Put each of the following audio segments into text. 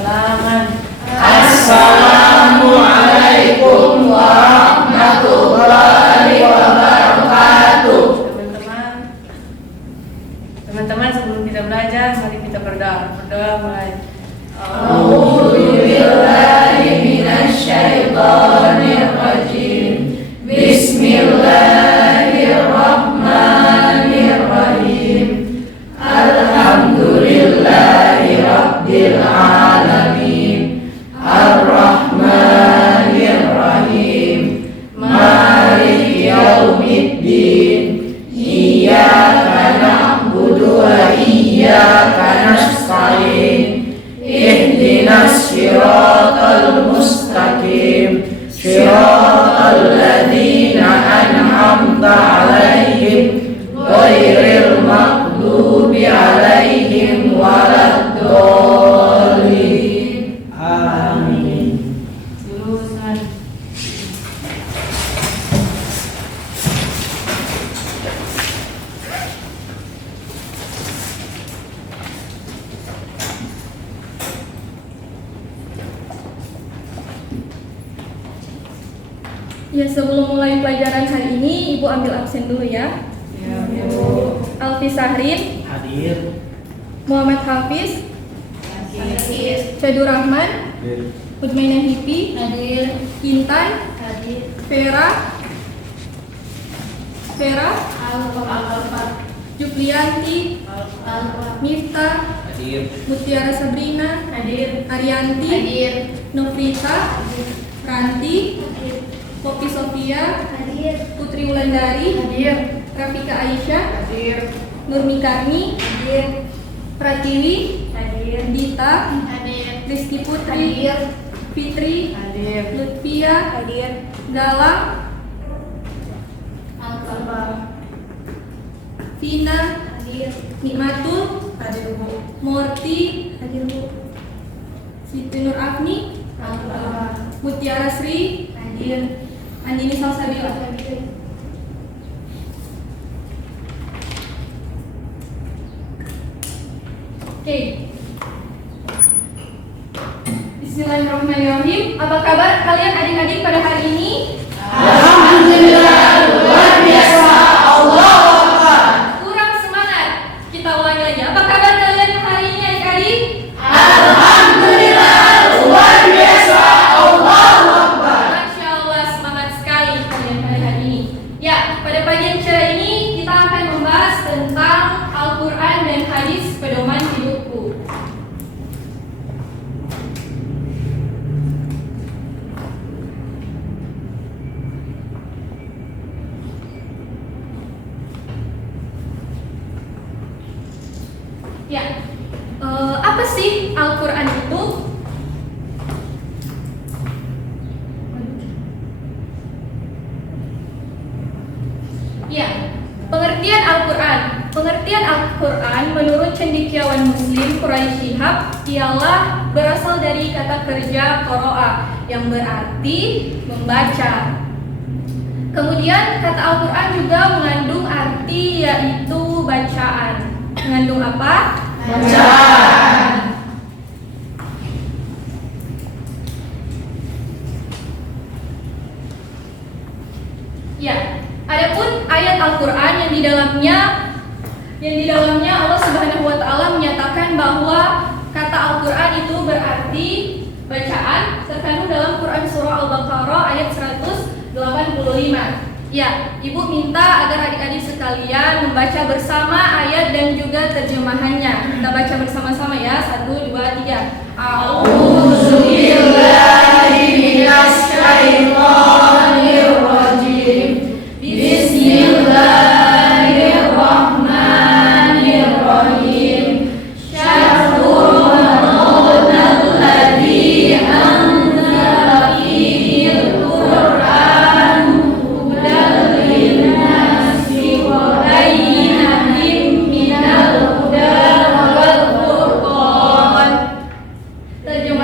Salaman. Assalamualaikum warahmatullahi wabarakatuh. Teman-teman, sebelum kita belajar, mari kita berdoa. Berdoa mulai. A'udzubillahi minasyaitonir rajim. Bismillahirrahmanirrahim. Alhamdulillahi rabbil alamin. Ar-Rahmanir-Rahim. Maliki yaumiddin. Iyyaka na'budu wa iyyaka nasta'in. Ihdinas siratal mustaqim. Siratal ladzina an'amta 'alaihim ghairil maghdubi 'alaihim waladdallin. Amin. Lulusan. Ya, sebelum mulai pelajaran hari ini, Ibu ambil absen dulu ya. Ya, Bu. Alfi Sahrin, Hadir. Muhammad Hafiz, Syadur Rahman, Udmaina Hipi, Intan, Vera, Juplianti, Miftah, Mutiara Sabrina, Arianti, Nofrita, Ranti, Poppy Sofia, Putri Wulandari, Rafika Aisyah, Nurmi Karni, Pratiwi, Dita, Rizky Putri, Fitri, Lutfia, Galang, Vina, Nikmatul, Morti, Siti Nur Afni, Mutiara Sri, Andini Salsabila. Oke. Bismillahirrahmanirrahim. Apa kabar kalian adik-adik pada hari ini? Alhamdulillah, luar biasa. Allahu Akbar. Kurang semangat. Kita ulangi lagi. Apa kabar kalian hari ini adik-adik? Alhamdulillah, luar biasa. Allahu Akbar. Masya Allah, semangat sekali kalian pada hari ini. Ya, pada pagi acara ini kita akan membahas tentang Al-Quran dan hadis pedoman hidupku. Ya, apa sih Al-Quran itu? Ya, pengertian Al-Quran. Pengertian Al-Quran menurut cendekiawan Muslim Quraisy Shihab ialah berasal dari kata kerja qoro'a yang berarti membaca. Kemudian kata Al-Quran juga mengandung arti yaitu bacaan. Mengandung apa? Bacaan. Ya, adapun ayat Al-Quran yang di dalamnya Allah Subhanahu wa taala menyatakan bahwa kata Al-Quran itu berarti bacaan, terkandung dalam Quran surah Al-Baqarah ayat 185. Ya, Ibu minta agar adik-adik sekalian membaca bersama ayat dan juga terjemahannya. Kita baca bersama-sama ya. 1, 2, 3. A'udzubillahi minasyaitonir rajim. Bismillahirrahmanirrahim. Syahrul Ramadan alladzi anzala fihi al-Qur'an hudan lin-nasi wa bayyinatin minal huda wal furqan. Terjemahan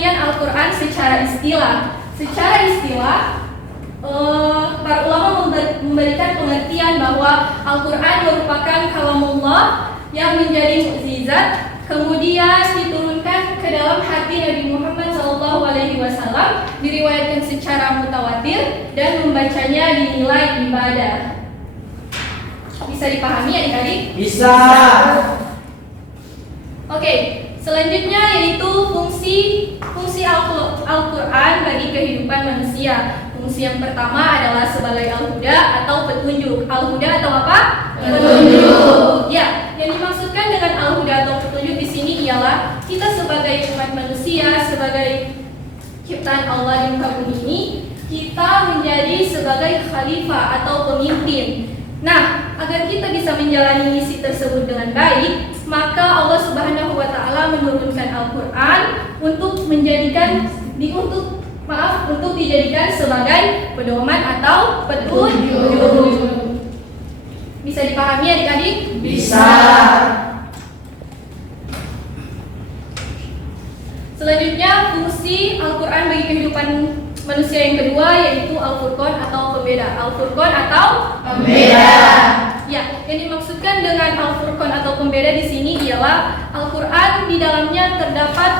pengertian Al-Quran secara istilah. Secara istilah, para ulama memberikan pengertian bahwa Al-Quran merupakan kalamullah yang menjadi mukjizat, kemudian diturunkan ke dalam hati Nabi Muhammad SAW, diriwayatkan secara mutawatir dan membacanya dinilai ibadah. Bisa dipahami adik-adik? Bisa. Oke, selanjutnya yaitu fungsi Al-Quran bagi kehidupan manusia. Fungsi yang pertama adalah sebagai al-huda atau petunjuk. Al-huda atau apa? Petunjuk. Ya, yang dimaksudkan dengan al-huda atau petunjuk di sini ialah kita sebagai umat manusia, sebagai ciptaan Allah di muka bumi ini, kita menjadi sebagai khalifah atau pemimpin. Nah, agar kita bisa menjalani misi tersebut dengan baik, maka Allah Subhanahu wa taala menurunkan Al-Qur'an untuk dijadikan sebagai pedoman atau petunjuk. Bisa dipahami adik-adik? Bisa. Selanjutnya, fungsi Al-Qur'an bagi kehidupan manusia yang kedua yaitu Al-Furqan atau pembeda. Al-Furqan atau Pembeda. Ya, yang dimaksudkan dengan Al-Furqan atau pembeda di sini ialah Al-Qur'an di dalamnya terdapat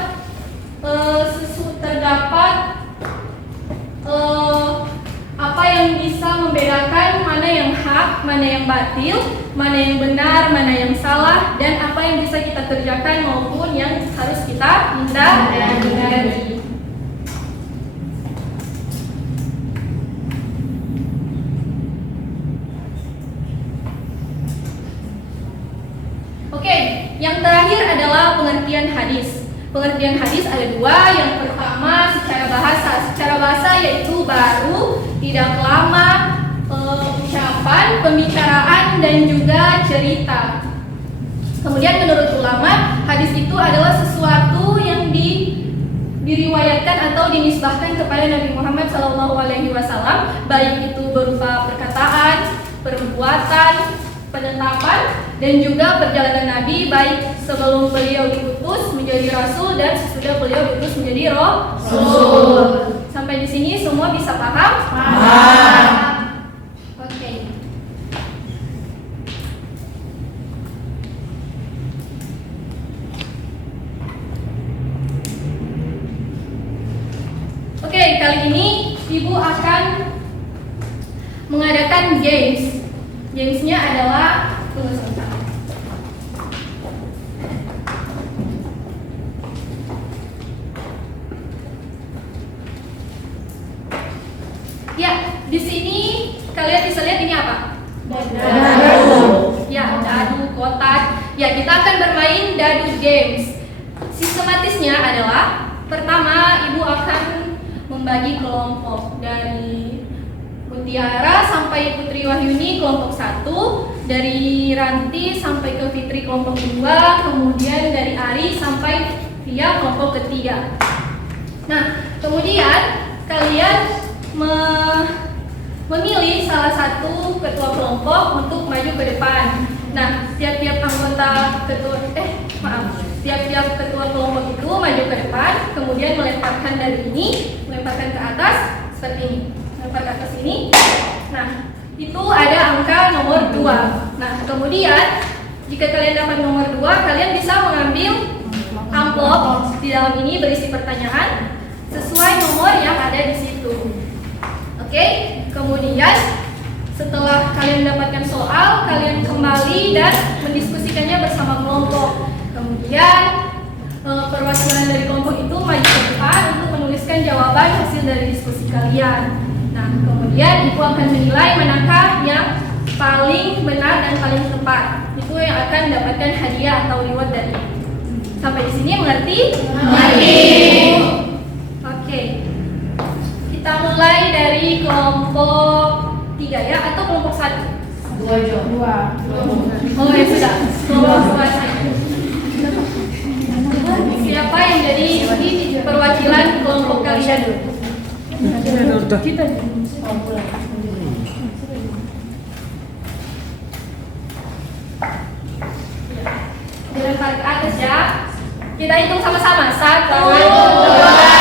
apa yang bisa membedakan mana yang hak, mana yang batil, mana yang benar, mana yang salah, dan apa yang bisa kita kerjakan maupun yang harus kita hindari. Oke, yang terakhir adalah pengertian hadis. Pengertian hadis ada dua. Yang pertama secara bahasa. Secara bahasa yaitu baru, tidak lama, ucapan, pembicaraan, dan juga cerita. Kemudian menurut ulama, hadis itu adalah sesuatu yang diriwayatkan atau dinisbahkan kepada Nabi Muhammad SAW, baik itu berupa perkataan, perbuatan, penetapan, dan juga perjalanan Nabi, baik sebelum beliau diutus menjadi rasul dan sesudah beliau diutus menjadi rasul. Sampai di sini semua bisa paham? Paham. Oke. Oke, kali ini Ibu akan mengadakan games. Gamesnya adalah tunggu sebentar. Ya, di sini kalian bisa lihat ini apa? Dadu. Ya, dadu, kotak. Ya, kita akan bermain dadu games. Sistematisnya adalah pertama Ibu akan membagi kelompok dari Mutiara sampai Putri Wahyuni kelompok 1, dari Ranti sampai ke Fitri kelompok 2, kemudian dari Ari sampai Via kelompok ketiga. Nah, kemudian kalian memilih salah satu ketua kelompok untuk maju ke depan. Nah, tiap-tiap ketua kelompok itu maju ke depan, kemudian melemparkan dari ini, melemparkan ke atas seperti ini. Lempar ke atas ini. Nah, itu ada angka nomor 2. Nah, kemudian jika kalian dapat nomor 2, kalian bisa mengambil amplop di dalam ini berisi pertanyaan sesuai nomor yang ada di situ. Oke? Kemudian setelah kalian mendapatkan soal, kalian kembali dan mendiskusikannya bersama kelompok. Kemudian perwakilan dari kelompok itu maju ke depan untuk menuliskan jawaban hasil dari diskusi kalian. Nah, kemudian Ibu akan menilai manakah yang paling benar dan paling tepat. Itu yang akan mendapatkan hadiah atau reward dari Ibu. Sampai di sini mengerti? Mengerti. Oke. Kita mulai dari kelompok 3 ya, atau kelompok 1? 2. Oh ya sudah, kelompok 2 saja. Siapa yang jadi perwakilan kelompok kalian? Kita dilempar ke atas ya. Kita hitung sama-sama. 1, 2,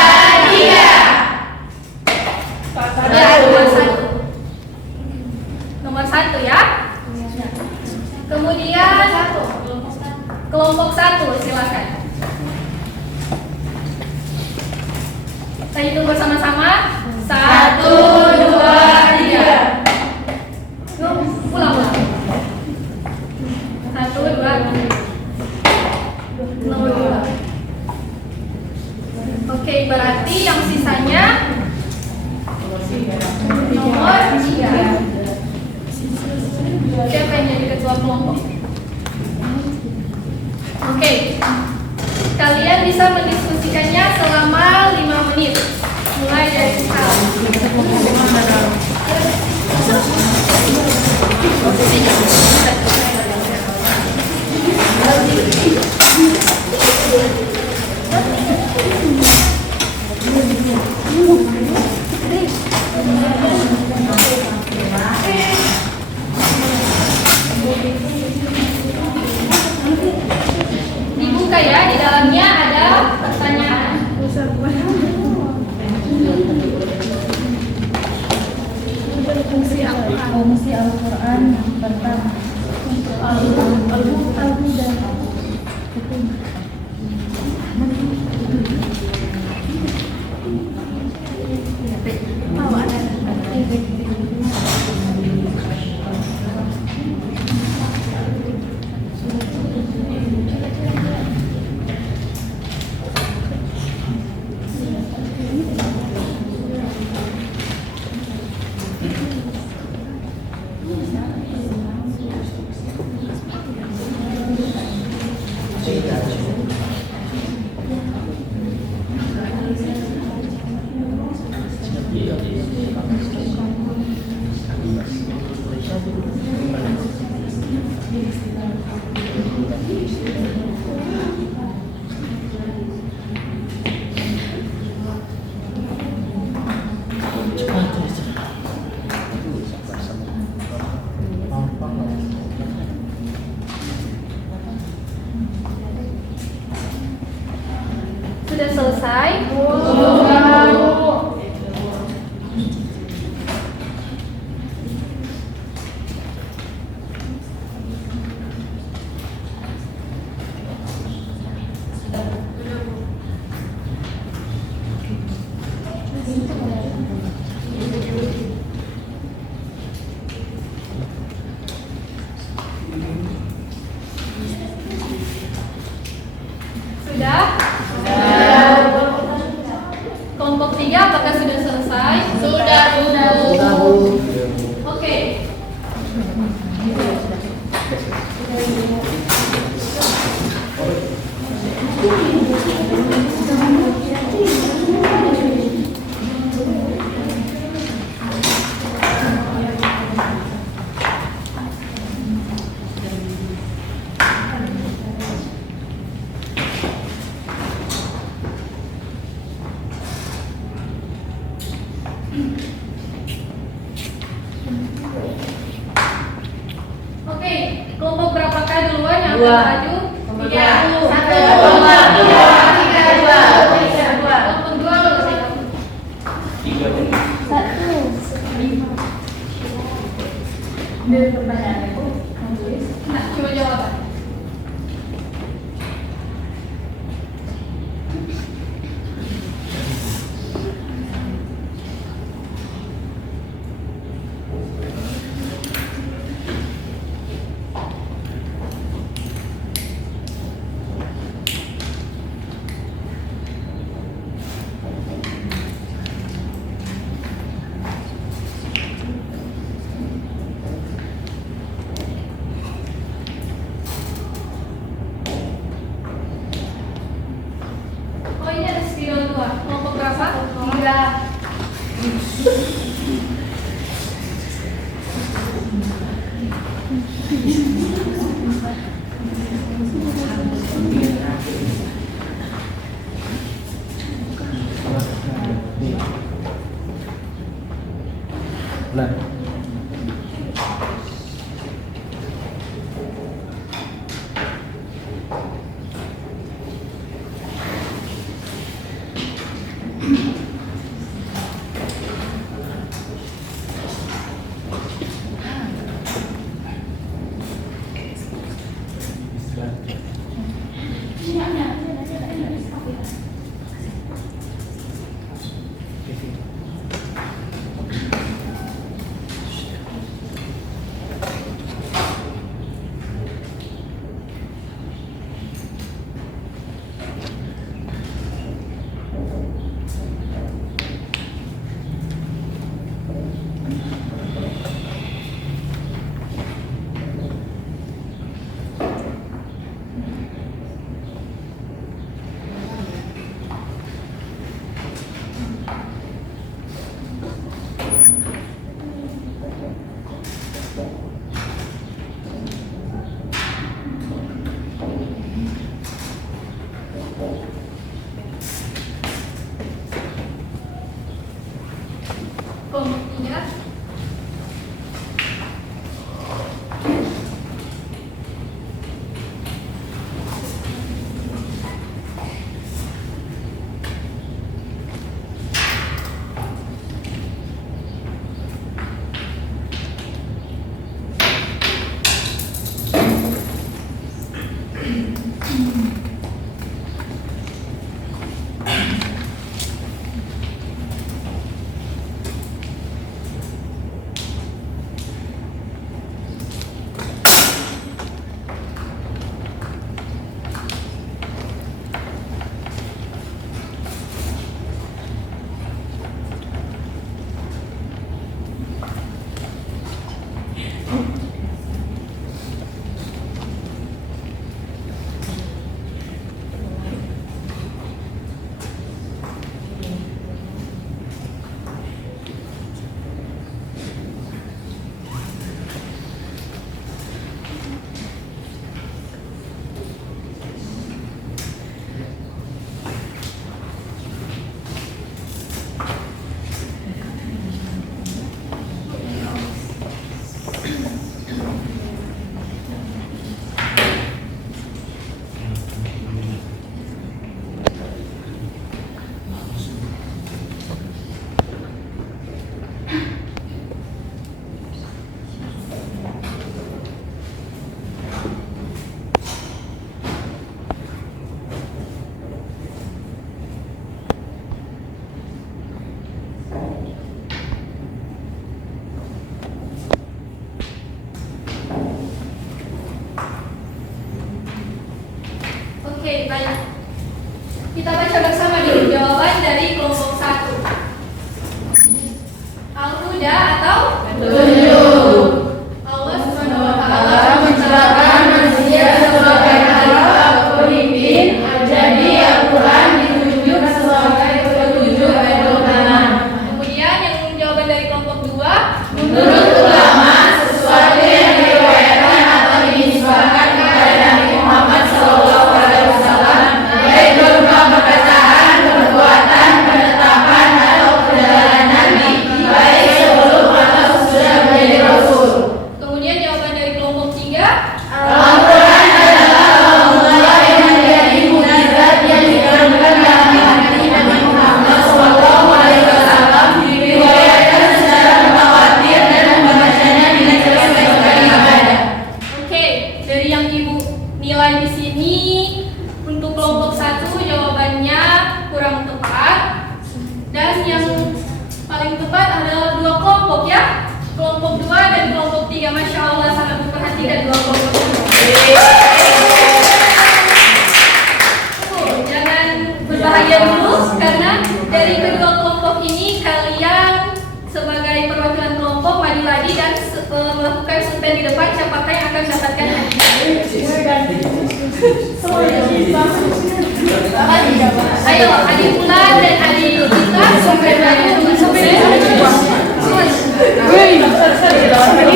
Saya hitung bersama-sama. 1, 2, 3. Ulang. 1, 2, 3. Oke, berarti yang sisanya nomor 3. Siapa yang jadi ketua kelompok? Oke, kalian bisa mendiskusikannya selama 5 menit. Mulai dari sekarang. Dibuka ya, di dalamnya ada pertanyaan. Fungsi Al-Quran pertama. Sudah selesai? Sudah? Kelompok 3 apakah sudah selesai? Sudah. Oke. Oke, kelompok berapakah duluan yang akan maju? 3. 1, 2, 3, 2. Kelompok 2 lulus ya? 1. Pertanyaanku. Nah, coba jawaban. Oh, ini ada spiral 2. Kelompok berapa? 3. kelompok 3. Oke, baik. Kita baca bersama dulu jawaban dari kelompok 1. Al-Huda atau Petunjuk. Allah Subhanahu wa taala Allah menciptakan manusia sebagai khalifah pemimpin, jadi Al-Quran ditunjuk sebagai petunjuk ketuhanan. Kemudian yang jawaban dari kelompok 2. Menurut ulama, sesuatu yang diriwayatkan atau dinisbahkan kepada Nabi Muhammad SAW, baik berupa perkataan, perbuatan, penetapan, atau perjalanan Nabi, baik sebelum atau sesudah menjadi Rasul. Kemudian jawaban dari kelompok 3. Al-Quran adalah kalamullah yang menjadi mukjizat yang diturunkan dalam hati Nabi Muhammad SAW, diriwayatkan secara mutawatir dan membacanya dengan selesai ibadah. Oke, dari yang Ibu nilai di sini untuk kelompok 1 jawabannya kurang tepat. Dan yang paling tepat adalah 2 kelompok ya. Kelompok 2 dan kelompok 3. Masya Allah sangat memperhatikan 2 kelompok ini. Jangan berbahagia dulu karena dari kedua kelompok ini kalian sebagai perwakilan kelompok maju lagi dan melakukan survei di depan siapakah yang akan mendapatkan hadiah. Ayo, adik Bulan dan adik Gita survei lagi untuk survei. Satu. Oke, 1, 2, 3.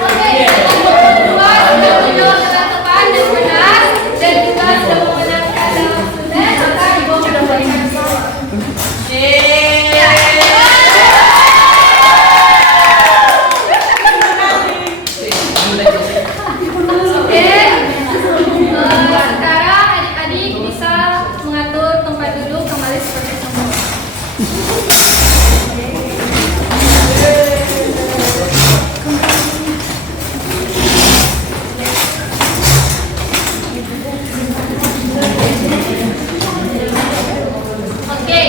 Oke, kelompok 2 sudah menjawab dengan tepat dan benar dan juga sudah memenangkan dalam survei, maka Ibu sudah memberikan skor. Oke, sekarang adik-adik bisa mengatur tempat duduk kembali seperti semula. Oke,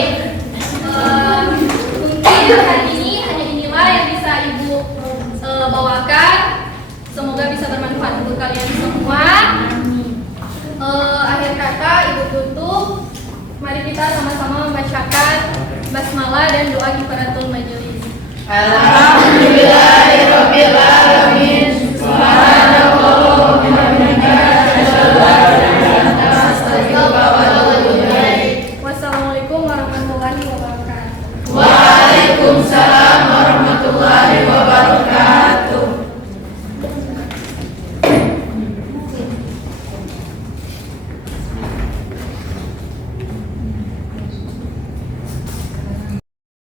mungkin hari ini hanya inilah yang bisa Ibu bawakan. Semoga bisa bermanfaat untuk kalian semua. Akhir kata Ibu tutup. Mari kita sama-sama membacakan basmalah dan doa kifaratul majelis. Alhamdulillahirabbil alamin.